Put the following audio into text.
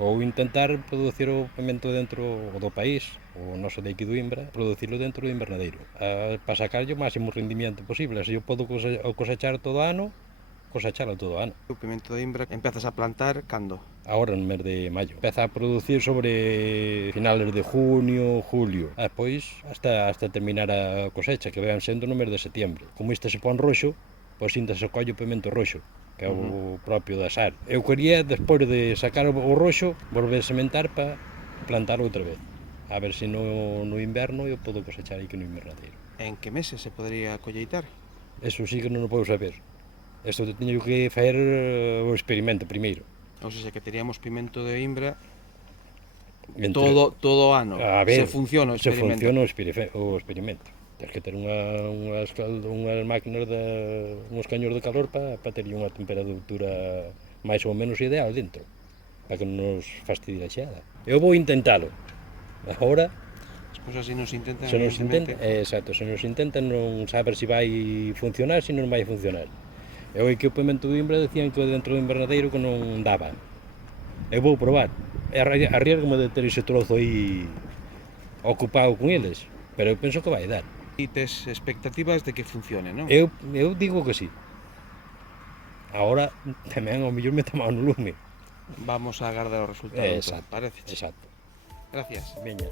Ou intentar producir o pemento dentro do país, o noso de aquí do Imbra, producirlo dentro do invernadeiro, para sacarlle o máximo rendimiento posible. Se eu podo cosechar todo o ano, cosechalo todo o ano. O pimento de Imbra empezas a plantar cando? Ahora no mes de maio. Empeza a producir sobre finales de junio, julio. Despois hasta terminar a cosecha, que vean sendo no mes de setembro. Como isto se pon roxo, pois ainda se colle o pimento roxo, que é o propio da sar. Eu quería, despois de sacar o roxo, volver a sementar para plantar outra vez. A ver se no inverno eu podo cosechar aquí no invernadeiro. En que meses se podría colleitar? Eso sí que non o podo saber. Isto teño que facer o experimento primeiro. Ou seja, que teríamos pimento de Imbra Entre, todo o ano. a ver, Se funciona o se experimento. funciona o experimento. Tens que ter unhas máquinas, uns caños de calor para ter unha temperatura máis ou menos ideal dentro, para que non nos fastidie a xeada. Eu vou intentalo. Agora, As cousas se nos intentan, se nos intenta, evidentemente. exacto, se nos intenta non saber se vai funcionar, se non vai funcionar. Eu que o pimento de Imbra decían que dentro do invernadeiro que non daba. Eu vou probar. Arriesgo-me de ter ese trozo aí ocupado con eles, pero eu penso que vai dar. E tes expectativas de que funcione, non? Eu digo que sí. Agora tamén ao mellor me tomado no lume. Vamos a agardar o resultado, Exacto, parece. exacto. Gracias. Veña.